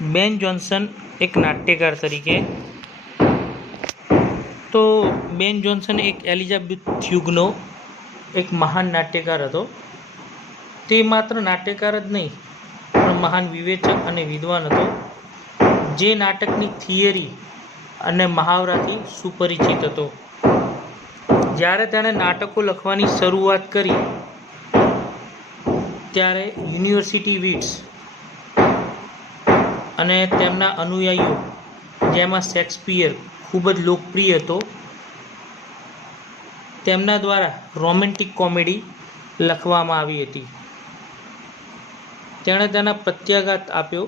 બેન જોન્સન એક નાટ્યકાર તરીકે, તો બેન જોન્સન એક એલિઝાબેથ હ્યુગનો એક મહાન નાટ્યકાર હતો. તે માત્ર નાટ્યકાર જ નહીં પણ મહાન વિવેચક અને વિદ્વાન હતો, જે નાટકની થિયરી અને મહાવરાથી સુપરિચિત હતો. જ્યારે તેણે નાટકો લખવાની શરૂઆત કરી ત્યારે યુનિવર્સિટી વીટ્સ અને તેમના અનુયાયીઓ, જેમાં શેક્સપિયર ખૂબ જ લોકપ્રિય હતો, તેમના દ્વારા રોમેન્ટિક કોમેડી લખવામાં આવી હતી. તેણે તેના પ્રત્યાઘાત આપ્યો.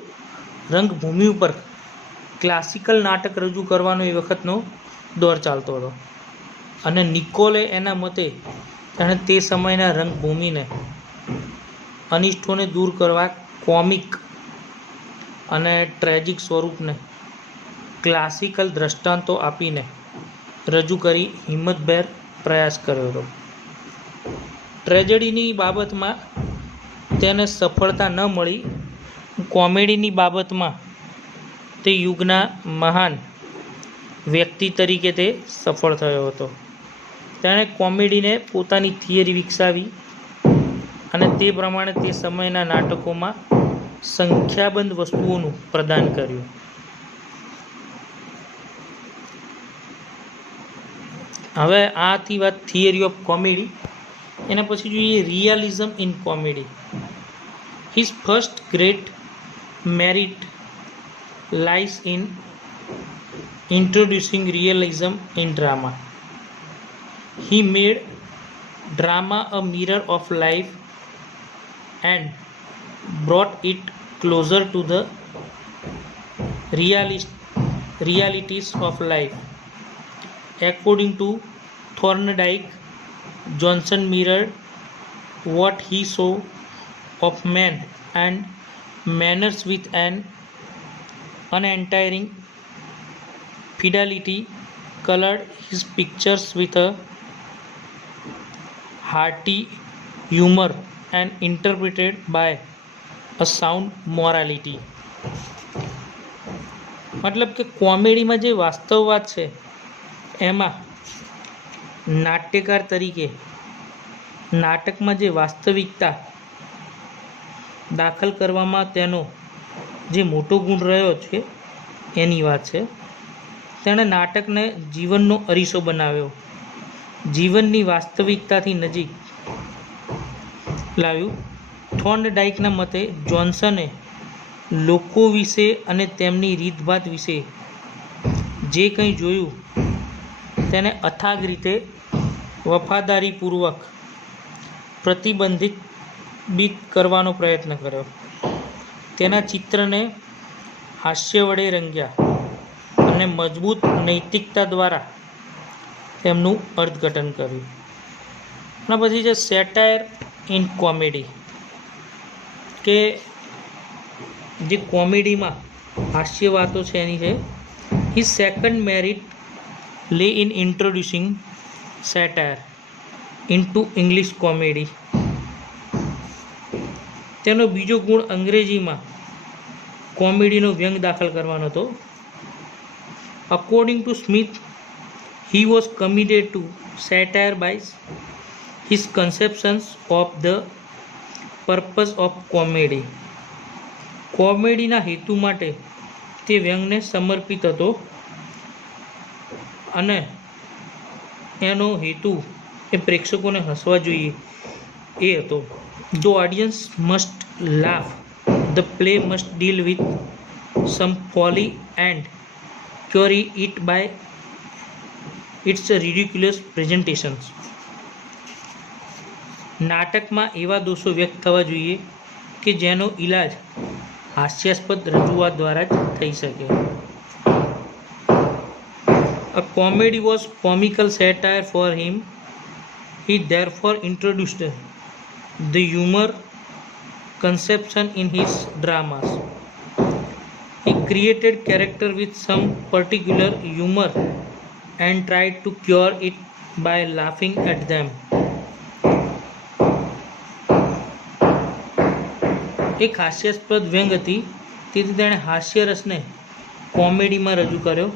રંગભૂમિ ઉપર ક્લાસિકલ નાટક રજૂ કરવાનો એ વખતનો દોર ચાલતો હતો, અને નિકોલે એના મતે તેણે તે સમયના રંગભૂમિને અનિષ્ટોને દૂર કરવા કોમિક અને ટ્રેજિક સ્વરૂપને ક્લાસિકલ દ્રષ્ટાંતો આપીને રજૂ કરી હિંમતભેર પ્રયાસ કર્યો હતો. ટ્રેજેડીની બાબતમાં તેને સફળતા ન મળી. કોમેડીની બાબતમાં તે યુગના મહાન વ્યક્તિ તરીકે તે સફળ થયો હતો. તેણે કોમેડીને પોતાની થિયરી વિકસાવી અને તે પ્રમાણે તે સમયના નાટકોમાં સંખ્યાબંધ વસ્તુઓનું પ્રદાન કર્યું. હવે આથી વાત થિયરી ઓફ કોમેડી. એના પછી જોઈએ realism in comedy. His first great merit lies in introducing realism in drama. He made drama a mirror of life and brought it closer to the realities of life. According to Thorndike, Johnson mirrored what he saw of men and manners with an untiring fidelity, colored his pictures with a hearty humor and interpreted by a sound morality. મતલબ કે કોમેડીમાં જે વાસ્તવવાદ છે એમાં નાટ્યકાર તરીકે નાટકમાં જે વાસ્તવિકતા દાખલ કરવામાં તેનો જે મોટો ગુણ રહ્યો છે એની વાત છે. તેણે નાટકને જીવનનો અરીસો બનાવ્યો, જીવનની વાસ્તવિકતાથી નજીક લાવ્યું. થોર્નડાઇકના મતે જોન્સને લોકો વિશે અને તેમની રીતભાત વિશે જે કંઈ જોયું તેને અથાગ રીતે વફાદારીપૂર્વક પ્રતિબિંબિત કરવાનો પ્રયત્ન કર્યો. તેના ચિત્રને હાસ્ય વડે રંગ્યા અને મજબૂત નૈતિકતા દ્વારા તેમનું અર્થઘટન કર્યું. અને પછી છે સેટાયર ઇન કોમેડી, કે જે કોમેડીમાં હાસ્ય વાતો છે એની છે. હિઝ સેકન્ડ મેરિટ લે in ઇન્ટ્રોડ્યુસિંગ satire into English comedy. તેનો બીજો ગુણ અંગ્રેજીમાં કોમેડીનો વ્યંગ દાખલ કરવાનો હતો. According to Smith, he was committed to satire by his conceptions of the purpose of comedy. કોમેડીના હેતુ માટે તે વ્યંગને સમર્પિત હતો અને એનો હેતુ એ પ્રેક્ષકોને હસવા જોઈએ એ હતો. The audience must laugh. The play must deal with some folly and cure it by its ridiculous presentations. નાટકમાં એવા દોષો વ્યક્ત થવા જોઈએ કે જેનો ઈલાજ હાસ્યાસ્પદ રજૂઆત દ્વારા જ થઈ શકે. A comedy was comical satire for him. He therefore introduced the humor conception in his dramas. He created character with some particular humor and tried to cure it by laughing at them. એક હાસ્યાસ્પદ વ્યંગ હતી તેથી તેણે હાસ્યરસને કોમેડીમાં રજૂ કર્યો.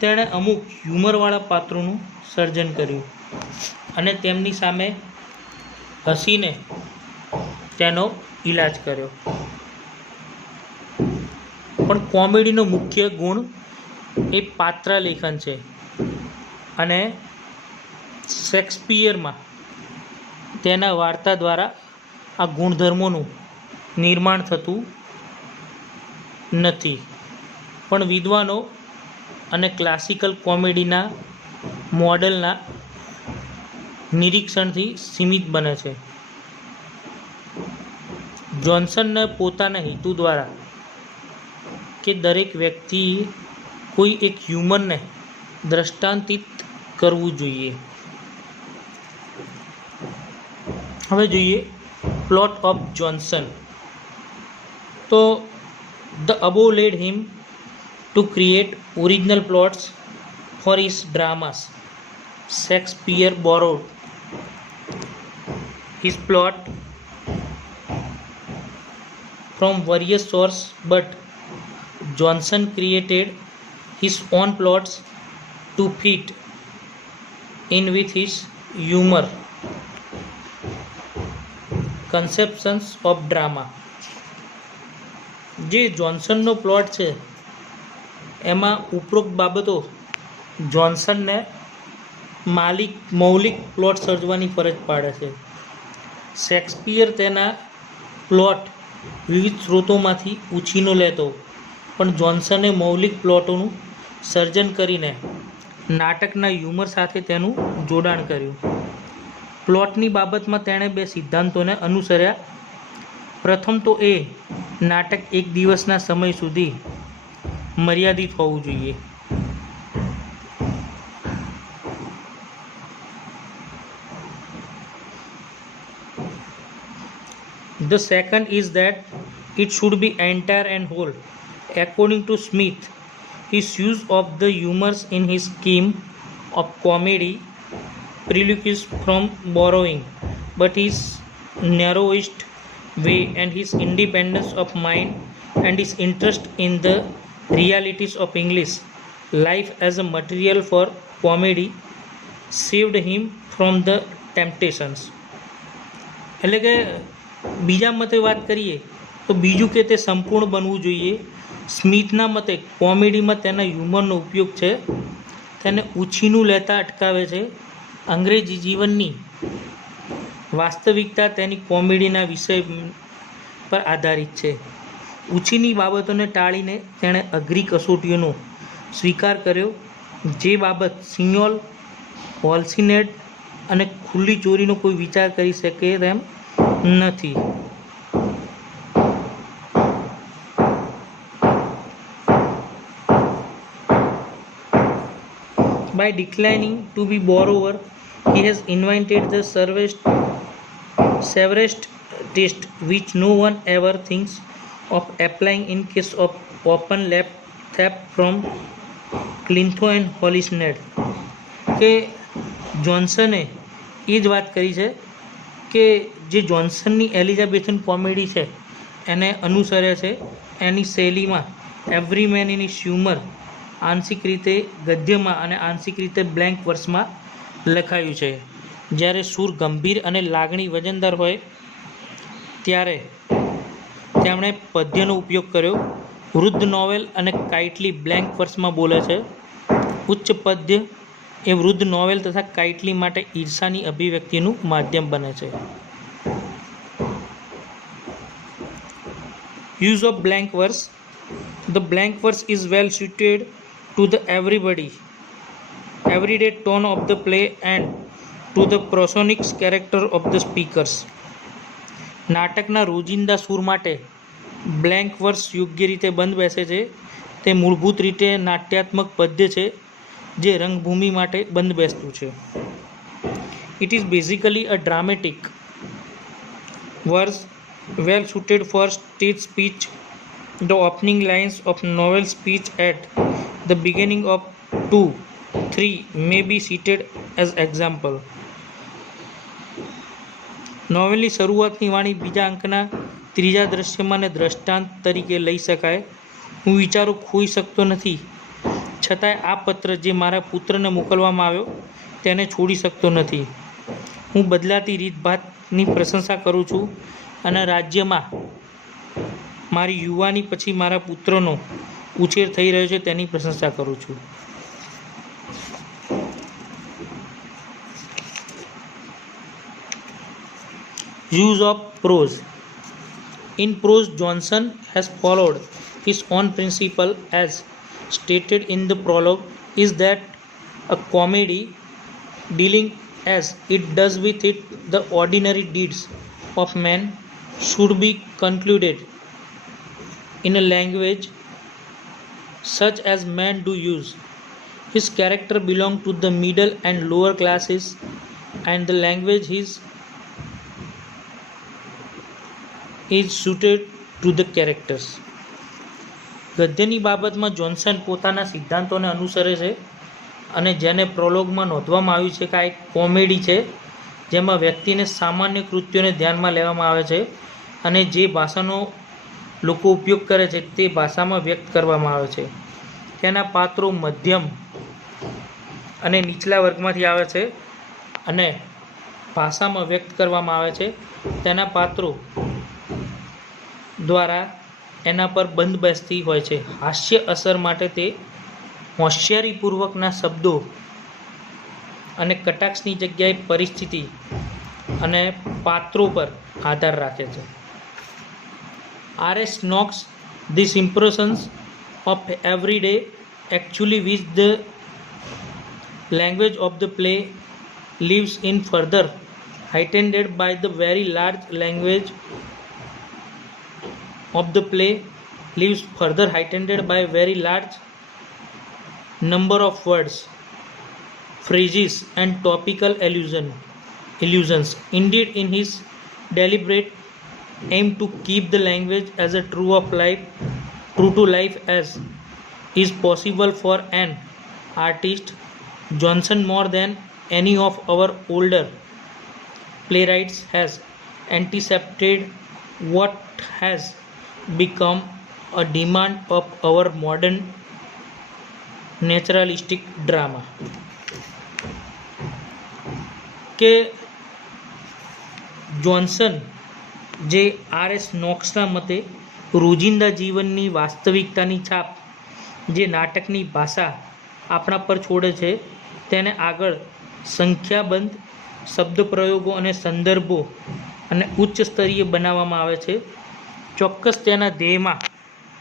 તેણે અમુક હ્યુમરવાળા પાત્રોનું સર્જન કર્યું અને તેમની સામે હસીને તેનો ઈલાજ કર્યો. પણ કોમેડીનો મુખ્ય ગુણ એ પાત્ર લેખન છે અને શેક્સપિયરમાં તેના વાર્તા દ્વારા આ ગુણધર્મોનું નિર્માણ થતું નથી, પણ વિદ્વાનો અને ક્લાસિકલ કોમેડીના મોડલના નિરીક્ષણથી સીમિત બને છે. જોન્સનને પોતાના હેતુ દ્વારા કે દરેક વ્યક્તિએ કોઈ એક હ્યુમરને દ્રષ્ટાંતિત કરવું જોઈએ. હવે જોઈએ પ્લોટ ઓફ જોન્સન. તો the above lead him to create original plots for his dramas. Shakespeare borrowed his plot from various sources, but Johnson created his own plots to fit in with his humor conceptions of drama. જે જોન્સનનો plot છે એમાં ઉપરોક્ત બાબતો જોન્સનને મૌલિક plot સર્જવાની ફરજ પાડે છે. Shakespeare તેના plot વિવિધ સ્ત્રોતોમાંથી ઉછીનો લેતો, પણ જોન્સને મૌલિક પ્લોટોનું સર્જન કરીને નાટકના હ્યુમર સાથે તેનું જોડાણ કર્યું. પ્લોટની બાબતમાં તેણે બે સિદ્ધાંતોને અનુસર્યા. પ્રથમ તો એ નાટક એક દિવસના સમય સુધી મર્યાદિત હોવું જોઈએ. The second is that it should be entire and whole. According to Smith, his use of the humors in his scheme of comedy precludes from borrowing, but his narrowest way and his independence of mind and his interest in the realities of English life as a material for comedy saved him from the temptations. એટલે કે બીજા મતે વાત કરીએ તો બીજું કે તે સંપૂર્ણ બનવું જોઈએ. સ્મિથના મતે કોમેડીમાં તેના હ્યુમરનો ઉપયોગ છે તેને ઉછીનું લેતા અટકાવે છે. અંગ્રેજી જીવનની વાસ્તવિકતા તેની કોમેડીના વિષય પર આધારિત છે. ઉછીની બાબતોને ટાળીને તેણે અઘરી કસોટીઓનો સ્વીકાર કર્યો, જે બાબત સિગ્નોલ હોલ્સિનેડ અને ખુલ્લી ચોરીનો કોઈ વિચાર કરી શકે તેમ નથી. By declining to be borrower, he has invented the severest test which no one ever thinks of applying in case of open theft from Clinton and Hollisned. કે જોન્સને એ જ વાત કરી છે કે જે જોન્સનની એલિઝાબેથન કોમેડી છે એને અનુસરે છે. એની શૈલીમાં every man in his humour આંશિક રીતે ગદ્યમાં અને આંશિક રીતે બ્લેન્ક વર્સમાં લખાયું છે. જ્યારે સૂર ગંભીર અને લાગણી વજનદાર હોય ત્યારે તેમણે પદ્યનો ઉપયોગ કર્યો. વૃદ્ધ નોવેલ અને કાઇટલી બ્લેન્ક વર્સમાં બોલે છે. ઉચ્ચ પદ્ય એ વૃદ્ધ નોવેલ તથા કાઇટલી માટે ઈર્ષાની અભિવ્યક્તિનું માધ્યમ બને છે. Use of blank verse. The blank verse is well suited to the everyday tone of the play and to the prosonic character of the speakers. નાટકના રોજિંદા સૂર માટે બ્લેન્ક વર્સ યોગ્ય રીતે બંધ બેસે છે. તે મૂળભૂત રીતે નાટ્યાત્મક પદ્ય છે જે રંગભૂમિ માટે બંધ બેસતું છે. It is basically a dramatic verse well suited for stage speech. The opening lines of novel speech at the beginning of 2-3 may be cited as example. નોવેલની શરૂઆતની વાણી બીજા અંકના ત્રીજા દ્રશ્યમાનને દ્રષ્ટાંત તરીકે લઈ શકાય. હું વિચારો ખોઈ શકતો નથી, છતાંય આ પત્ર જે મારા પુત્રને મોકલવામાં આવ્યો તેને છોડી શકતો નથી. હું બદલાતી રીતભાતની પ્રશંસા કરું છું અને રાજ્યમાં મારી યુવાની પછી મારા પુત્રનો ઉછેર થઈ રહ્યો છે તેની પ્રશંસા કરું છું. Use of prose. In prose, Johnson has followed his own principle as stated in the prologue, is that a comedy dealing as it does with it the ordinary deeds of men should be concluded in a language such as men do use. His character belonged to the middle and lower classes, and the language is suited to the characters. ગદ્યની બાબતમાં Johnson પોતાના સિદ્ધાંતોને અનુસરે છે અને જેને પ્રોલોગમાં નોંધવામાં આવ્યું છે કે આ એક કોમેડી છે જેમાં વ્યક્તિને સામાન્ય કૃત્યોને ધ્યાનમાં લેવામાં આવે છે અને જે ભાષાનો લોકો ઉપયોગ કરે છે તે ભાષામાં વ્યક્ત કરવામાં આવે છે. તેના પાત્રો મધ્યમ અને નીચલા વર્ગમાંથી આવે છે અને ભાષામાં વ્યક્ત કરવામાં આવે છે. તેના પાત્રો દ્વારા એના પર બંધબેસતી હોય છે. હાસ્ય અસર માટે તે હોશિયારીપૂર્વકના શબ્દો અને કટાક્ષની જગ્યાએ પરિસ્થિતિ અને પાત્રો પર આધાર રાખે છે. R.S. Knox, these impressions of every day actually which the language of the play lives in further heightened by the very large language of the play lives further heightened by very large number of words, phrases and topical allusions. Indeed, in his deliberate aim to keep the language as a true to life as is possible for an artist, Johnson more than any of our older playwrights has anticipated what has become a demand of our modern naturalistic drama. કે Johnson જે R.S. નોક્સના મતે રોજિંદા જીવનની વાસ્તવિકતાની છાપ જે નાટકની ભાષા આપણા પર છોડે છે તેને આગળ સંખ્યાબંધ શબ્દપ્રયોગો અને સંદર્ભો અને ઉચ્ચ સ્તરીય બનાવવામાં આવે છે. ચોક્કસ તેના ધ્યેયમાં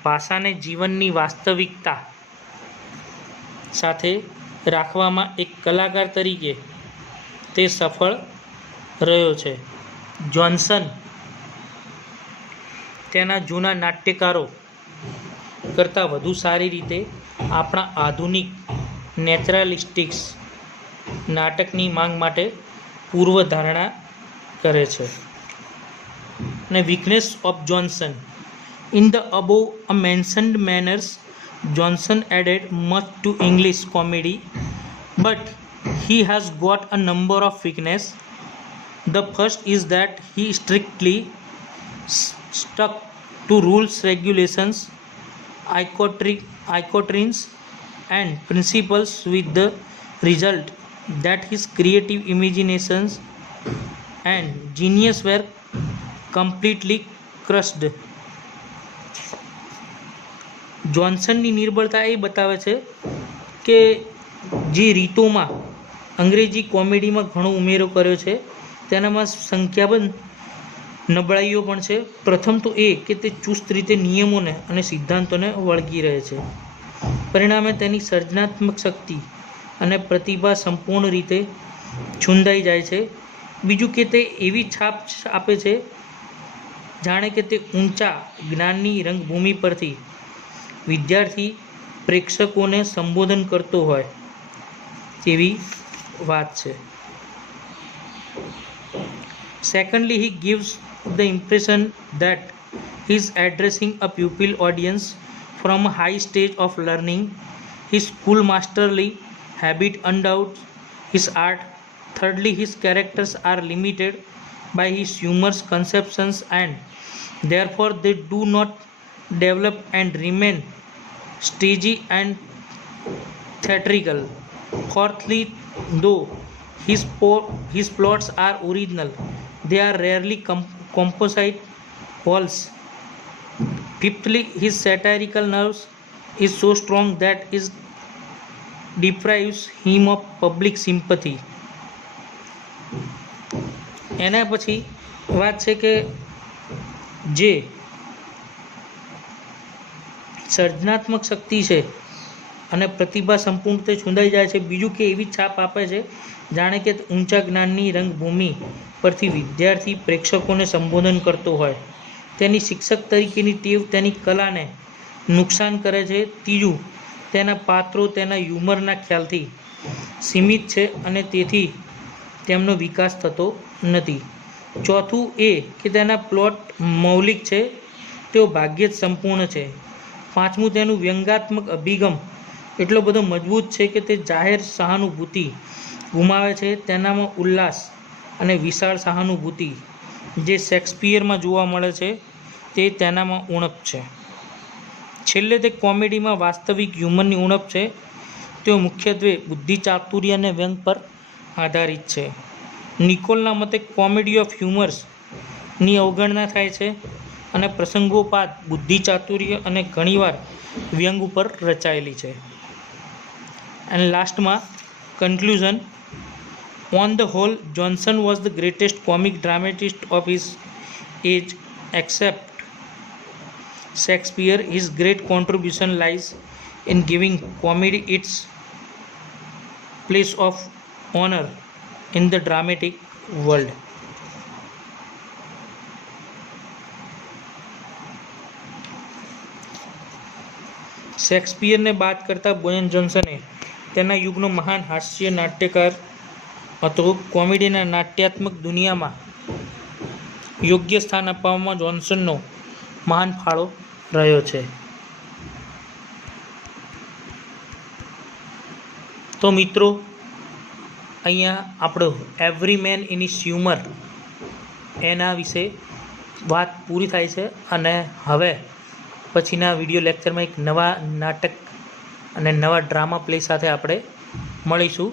ભાષાને જીવનની વાસ્તવિકતા સાથે રાખવામાં એક કલાકાર તરીકે તે સફળ રહ્યો છે. જોન્સન તેના જૂના નાટ્યકારો કરતાં વધુ સારી રીતે આપણા આધુનિક નેચરાલિસ્ટિક્સ નાટકની માંગ માટે પૂર્વધારણા કરે છે. અને weakness of Johnson. In the above mentioned manners, Johnson added much to English comedy, but he has got a number of weaknesses. The first is that he strictly stuck to rules, regulations, icotrines, and principles, with the result that his creative imaginations and genius were completely crushed. જોન્સનની નિર્બળતા એ બતાવે છે કે જે રીતોમાં અંગ્રેજી કોમેડીમાં ઘણો ઉમેરો કર્યો છે તેનામાં સંખ્યાબંધ નબળાઈઓ પણ છે. પ્રથમ તો એ કે તે ચુસ્ત રીતે નિયમોને અને સિદ્ધાંતોને વળગી રહે છે. પરિણામે તેની સર્જનાત્મક શક્તિ અને પ્રતિભા સંપૂર્ણ રીતે છૂંદાઈ જાય છે. બીજું કે તે એવી છાપ આપે છે જાણે કે તે ઊંચા જ્ઞાનની રંગભૂમિ પરથી વિદ્યાર્થી પ્રેક્ષકોને સંબોધન કરતો હોય તેવી વાત છે. Secondly, he gives the impression that he is addressing a pupil audience from a high stage of learning. His schoolmasterly habit undoubts his art. Thirdly, his characters are limited by his humorous conceptions and Therefore, they do not develop and remain stagey and theatrical. Fourthly, though his plots are original, they are rarely composite wholes. Fifthly, his satirical nerves is so strong that it deprives him of public sympathy. એના પછી વાત છે કે જે સર્જનાત્મક શક્તિ છે અને પ્રતિભા સંપૂર્ણતે છૂંદાઈ જાય છે. બીજું કે એવી છાપ આપે છે જાણે કે ઊંચા જ્ઞાનની રંગભૂમિ પરથી વિદ્યાર્થી પ્રેક્ષકોને સંબોધન કરતો હોય. તેની શિક્ષક તરીકેની ટેવ તેની કલાને નુકસાન કરે છે. ત્રીજું, તેના પાત્રો તેના હ્યુમરના ખ્યાલથી સીમિત છે અને તેથી તેમનો વિકાસ થતો નથી. ચોથું એ કે તેના પ્લોટ મૌલિક છે, તેઓ ભાગ્યે જ સંપૂર્ણ છે. પાંચમું, તેનું વ્યંગાત્મક અભિગમ એટલો બધો મજબૂત છે કે તે જાહેર સહાનુભૂતિ ગુમાવે છે. તેનામાં ઉલ્લાસ અને વિશાળ સહાનુભૂતિ જે શેક્સપિયરમાં જોવા મળે છે તે તેનામાં ઉણપ છે. છેલ્લે, તે કોમેડીમાં વાસ્તવિક હ્યુમરની ઉણપ છે. તેઓ મુખ્યત્વે બુદ્ધિ, ચાતુર્ય અને વ્યંગ પર આધારિત છે. નિકોલના મતે કોમેડી ઓફ હ્યુમર્સની અવગણના થાય છે અને પ્રસંગોપાત બુદ્ધિ, ચાતુર્ય અને ઘણીવાર વ્યંગ ઉપર રચાયેલી છે. અને લાસ્ટમાં conclusion, on the whole, Johnson was the greatest comic dramatist of his age, except Shakespeare. His great contribution lies in giving comedy its place of honor in the dramatic world. શેક્સપિયરને બાદ કરતાં બોયન જોન્સને તેના યુગનો મહાન હાસ્ય નાટ્યકાર હતો. કોમેડીના નાટ્યાત્મક દુનિયામાં યોગ્ય સ્થાન અપાવવામાં જોન્સનનો મહાન ફાળો રહ્યો છે. તો મિત્રો, અહીંયા આપણો every man in his humour એના વિશે વાત પૂરી થાય છે. અને હવે પછીના વિડીયો લેક્ચરમાં એક નવા નાટક અને નવા ડ્રામા પ્લે સાથે આપણે મળીશું.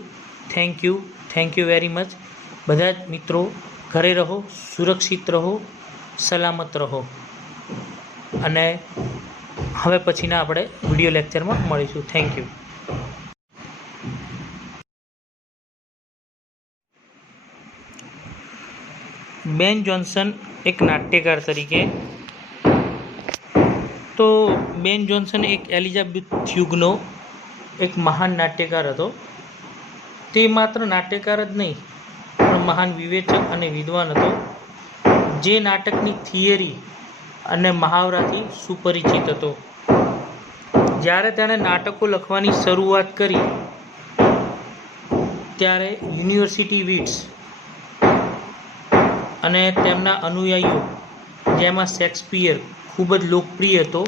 Thank you very much. બધા જ મિત્રો ઘરે રહો, સુરક્ષિત રહો, સલામત રહો. અને હવે પછીના આપણે વિડીયો લેક્ચરમાં મળીશું. Thank you. બેન જોન્સન એક નાટ્યકાર તરીકે, તો બેન જોન્સન એક એલિઝાબેથ યુગનો એક મહાન નાટ્યકાર હતો. તે માત્ર નાટ્યકાર જ નહીં પણ મહાન વિવેચક અને વિદ્વાન હતો, જે નાટકની થિયરી અને મહાવરાથી સુપરિચિત હતો. જ્યારે તેણે નાટકો લખવાની શરૂઆત કરી ત્યારે યુનિવર્સિટી વીટ્સ અને તેમના અનુયાયીઓ, જેમાં શેક્સપિયર ખૂબ જ લોકપ્રિય હતો,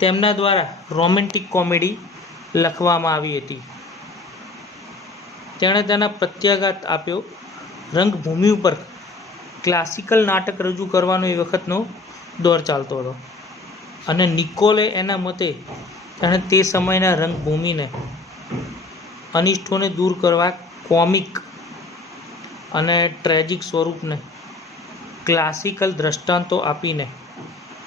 તેમના દ્વારા રોમેન્ટિક કોમેડી લખવામાં આવી હતી. તેણે તેના પ્રત્યાઘાત આપ્યો. રંગભૂમિ ઉપર ક્લાસિકલ નાટક રજૂ કરવાનો એ વખતનો દોર ચાલતો હતો અને નિકોલે એના મતે તેણે તે સમયના રંગભૂમિને અનિષ્ટોને દૂર કરવા કોમિક અને ટ્રેજિક સ્વરૂપને ક્લાસિકલ દ્રષ્ટાંતો આપીને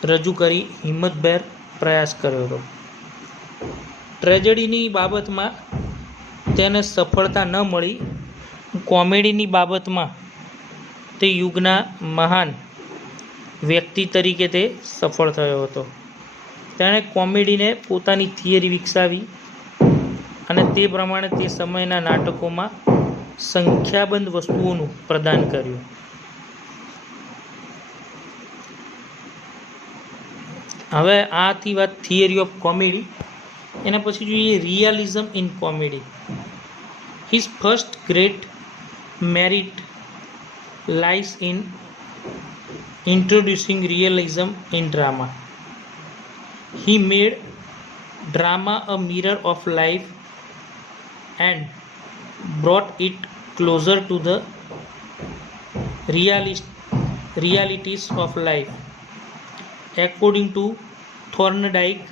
રજૂ કરી હિંમતભેર પ્રયાસ કર્યો હતો. ટ્રેજેડીની બાબતમાં તેને સફળતા ન મળી. કોમેડીની બાબતમાં તે યુગના મહાન વ્યક્તિ તરીકે તે સફળ થયો હતો. તેણે કોમેડીને પોતાની થિયરી વિકસાવી અને તે પ્રમાણે તે સમયના નાટકોમાં સંખ્યાબંધ વસ્તુઓનું પ્રદાન કર્યું. હવે આથી વાત થિયરી ઓફ કોમેડી. એના પછી જોઈએ realism in comedy. His first great merit lies in introducing realism in drama. He made drama a mirror of life and brought it closer to the realities of life. According to Thorndike,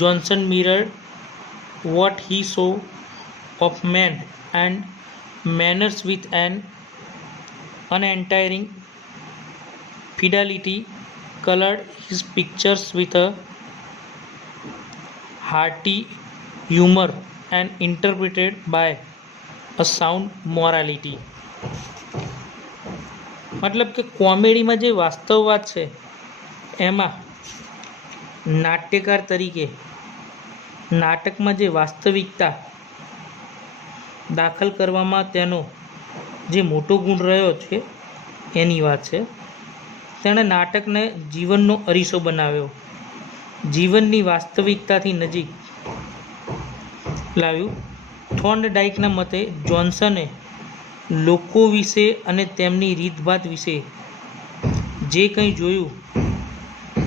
Johnson mirrored what he saw of men and manners with an untiring fidelity, colored his pictures with a hearty humor and interpreted by a sound morality. मतलब કે કોમેડીમાં જે વાસ્તવવાદ છે એમાં નાટ્યકાર તરીકે નાટકમાં જે વાસ્તવિકતા દાખલ કરવામાં તેનો જે મોટો ગુણ રહ્યો છે એની વાત છે. તેણે નાટકને જીવનનો અરીસો બનાવ્યો, જીવનની વાસ્તવિકતાથી નજીક લાવ્યું. થોર્નડાઇકના મતે જોન્સને લોકો વિશે અને તેમની રીતભાત વિશે જે કંઈ જોયું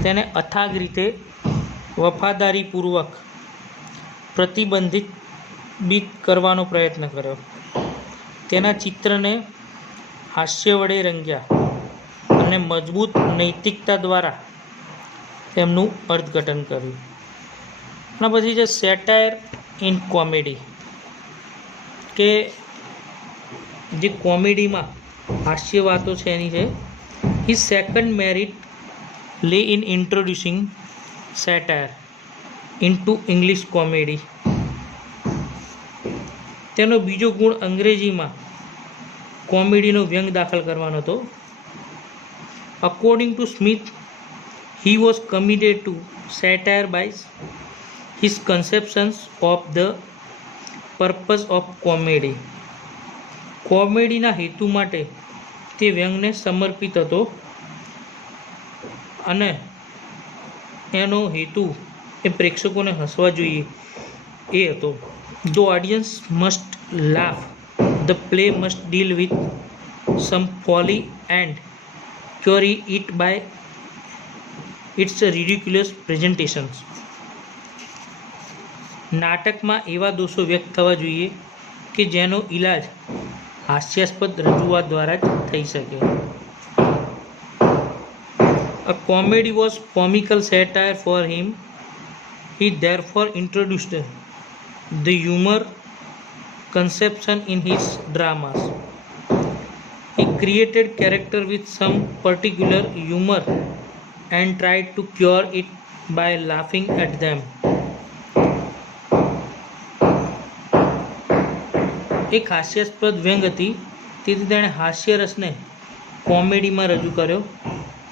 તેને અથાગ રીતે વફાદારીપૂર્વક પ્રતિબિંબિત કરવાનો પ્રયત્ન કર્યો. તેના ચિત્રને હાસ્ય વડે રંગ્યા અને મજબૂત નૈતિકતા દ્વારા તેમનું અર્થઘટન કર્યું. અને પછી છે સેટાયર ઇન કોમેડી, કે જે કોમેડીમાં હાસ્ય વાતો છે એની છે. હિઝ સેકન્ડ મેરિટ લે in ઇન્ટ્રોડ્યુસિંગ satire into English comedy. તેનો બીજો ગુણ અંગ્રેજીમાં કોમેડીનો વ્યંગ દાખલ કરવાનો હતો. According to Smith, he was committed to satire by his conceptions of the purpose of comedy. કોમેડીના હેતુ માટે તે વ્યંગને સમર્પિત હતો અને એનો હેતુ એ પ્રેક્ષકોને હસવા જોઈએ એ હતો. The audience must laugh. The play must deal with some folly and cure it by its ridiculous presentations. નાટકમાં એવા દોષો વ્યક્ત થવા જોઈએ કે જેનો ઇલાજ હાસ્યાસ્પદ રજૂઆત દ્વારા જ થઈ શકે. A comedy was comical satire for him. He therefore introduced the humor conception in his dramas. He created character with some particular humor and tried to cure it by laughing at them. એક હાસ્યાસ્પદ વ્યંગ હતી, તેથી તેણે હાસ્યરસને કોમેડીમાં રજૂ કર્યો.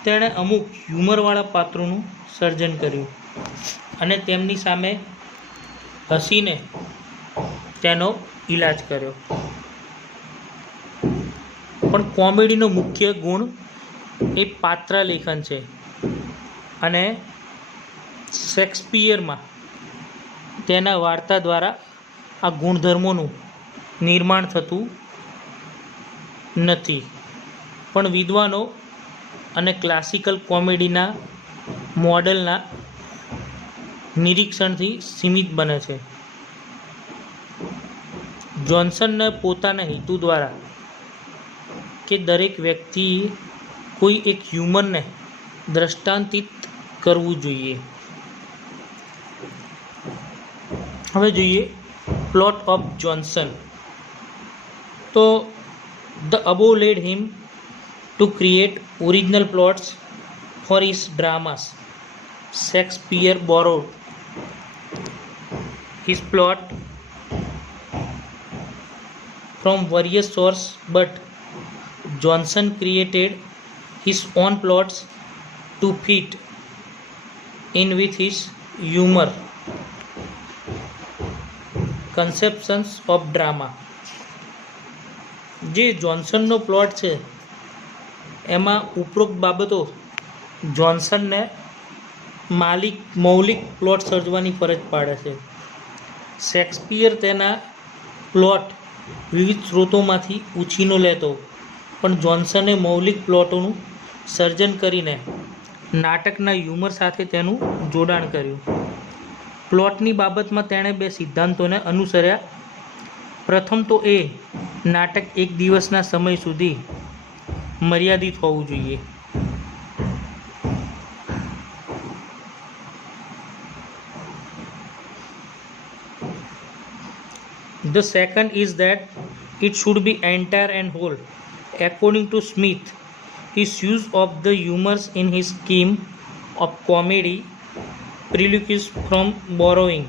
તેણે અમુક હ્યુમરવાળા પાત્રોનું સર્જન કર્યું અને તેમની સામે હસીને તેનો ઇલાજ કર્યો. પણ કોમેડીનો મુખ્ય ગુણ એ પાત્ર લેખન છે અને શેક્સપિયરમાં તેના વાર્તા દ્વારા આ ગુણધર્મોનું નિર્માણ થતું નથી, પણ વિદ્વાનો અને ક્લાસિકલ કોમેડીના મોડલના નિરીક્ષણથી સીમિત બને છે. જોન્સનને પોતાના હેતુ દ્વારા કે દરેક વ્યક્તિએ કોઈ એક હ્યુમરને દ્રષ્ટાંતિત કરવું જોઈએ. હવે જોઈએ પ્લોટ ઓફ જોન્સન. તો the above led him to create original plots for his dramas. Shakespeare borrowed his plot from various sources, but Johnson created his own plots to fit in with his humor conceptions of drama. જે જોન્સનનો plot છે એમાં ઉપરોક્ત બાબતો જોન્સનને મૌલિક plot સર્જવાની ફરજ પાડે છે. Shakespeare તેના plot વિવિધ સ્ત્રોતોમાંથી ઉછીનો લેતો, પણ જોન્સને મૌલિક પ્લોટોનું સર્જન કરીને નાટકના હ્યુમર સાથે તેનું જોડાણ કર્યું. પ્લોટની બાબતમાં તેણે બે સિદ્ધાંતોને અનુસર્યા. પ્રથમ તો એ નાટક એક દિવસના સમય સુધી મર્યાદિત હોવું જોઈએ. The second is that it should be entire and whole. According to Smith, his use of the humors in his scheme of comedy precludes from borrowing,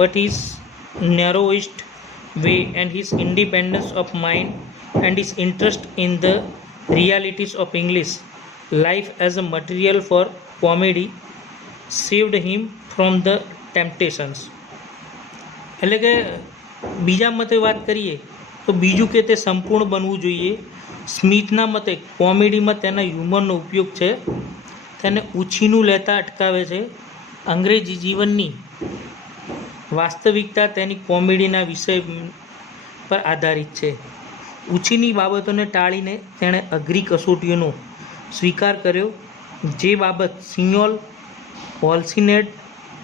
but his narrowest way and his independence of mind and his interest in the realities of English life as a material for comedy saved him from the temptations. એટલે કે બીજા મતે વાત કરીએ તો બીજું કે તે સંપૂર્ણ બનવું જોઈએ. સ્મિથના મતે કોમેડીમાં તેના હ્યુમરનો ઉપયોગ છે તેને ઉછીનું લેતા અટકાવે છે. અંગ્રેજી જીવનની વાસ્તવિકતા તેની કોમેડીના વિષય પર આધારિત છે. ઉછીની બાબતોને ટાળીને તેણે અઘરી કસોટીઓનો સ્વીકાર કર્યો, જે બાબત સિયોલ, હોલ્સિનેડ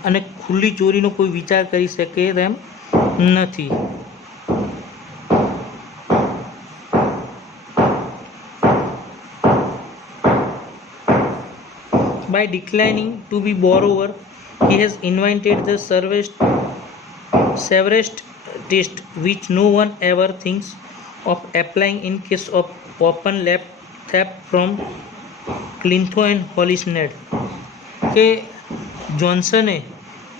અને ખુલ્લી ચોરીનો કોઈ વિચાર કરી શકે તેમ નથી. By declining to be borrower, he has invented the severest test which no one ever thinks of applying in case of open theft from Clinton and Hollisned. કે જોન્સને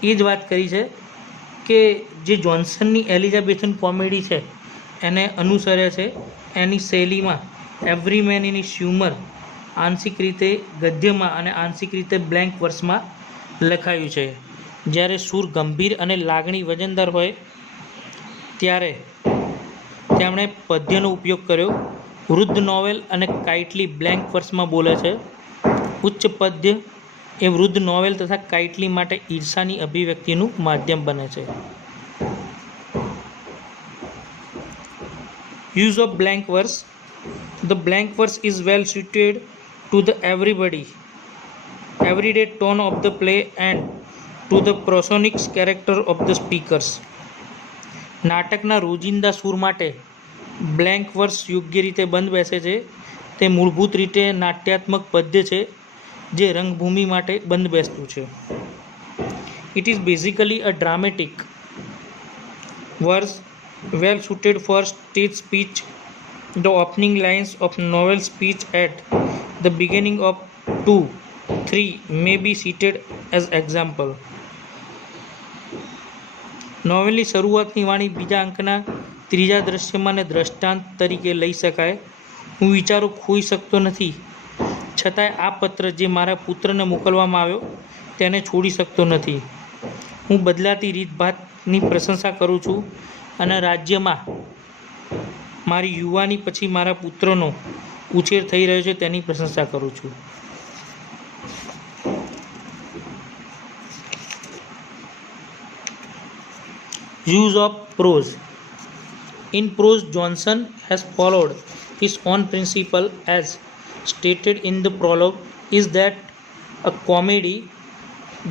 એ જ વાત કરી છે કે જે જોન્સનની એલિઝાબેથન કોમેડી છે એને અનુસરે છે. એની શૈલીમાં every man in his humour આંશિક રીતે ગદ્યમાં અને આંશિક રીતે બ્લેન્ક વર્સમાં લખાયું છે. જ્યારે સૂર ગંભીર અને લાગણી વજનદાર હોય ત્યારે તેમણે પદ્યનો ઉપયોગ કર્યો. વૃદ્ધ નોવેલ અને કાઇટલી બ્લેન્ક વર્સમાં બોલે છે. ઉચ્ચ પદ્ય એ વૃદ્ધ નોવેલ તથા કાઇટલી માટે ઈર્ષાની અભિવ્યક્તિનું માધ્યમ બને છે. Use of blank verse. The blank verse is well suited to the everyday tone of the play and to the prosonic character of the speakers. નાટકના રોજિંદા સૂર માટે બ્લેન્ક વર્સ યોગ્ય રીતે બંધ બેસે છે. તે મૂળભૂત રીતે નાટ્યાત્મક પદ્ય છે જે રંગભૂમિ માટે બંધ બેસતું છે. It is basically a dramatic verse well suited for stage speech. The opening lines of novel speech at the beginning of 2-3 may be cited as example. નોવેલની શરૂઆતની વાણી બીજા અંકના ત્રીજા દ્રશ્યમાં ને દ્રષ્ટાંત તરીકે લઈ શકાય. હું વિચારો ખોઈ શકતો નથી, છતાંય આ પત્ર જે મારા પુત્રને મોકલવામાં આવ્યો તેને છોડી શકતો નથી. હું બદલાતી રીતભાતની પ્રશંસા કરું છું અને રાજ્યમાં મારી યુવાની પછી મારા પુત્રનો ઉછેર થઈ રહ્યો છે તેની પ્રશંસા કરું છું. Use of prose. In prose, Johnson has followed his own principle as stated in the prologue, is that a comedy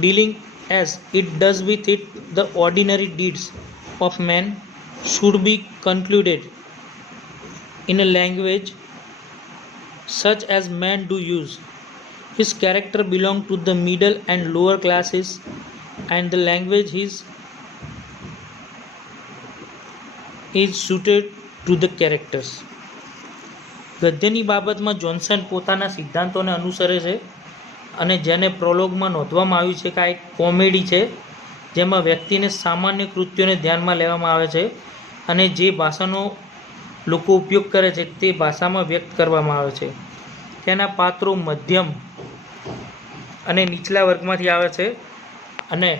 dealing as it does with it the ordinary deeds of men should be concluded in a language such as men do use. His character belonged to the middle and lower classes, and the language is suited to the characters. ગદ્યની બાબતમાં Johnson પોતાના સિદ્ધાંતોને અનુસરે છે અને જેને પ્રોલોગમાં નોંધવામાં આવ્યું છે કે આ એક કોમેડી છે જેમાં વ્યક્તિને સામાન્ય કૃત્યોને ધ્યાનમાં લેવામાં આવે છે અને જે ભાષાનો લોકો ઉપયોગ કરે છે તે ભાષામાં વ્યક્ત કરવામાં આવે છે. તેના પાત્રો મધ્યમ અને નીચલા વર્ગમાંથી આવે છે અને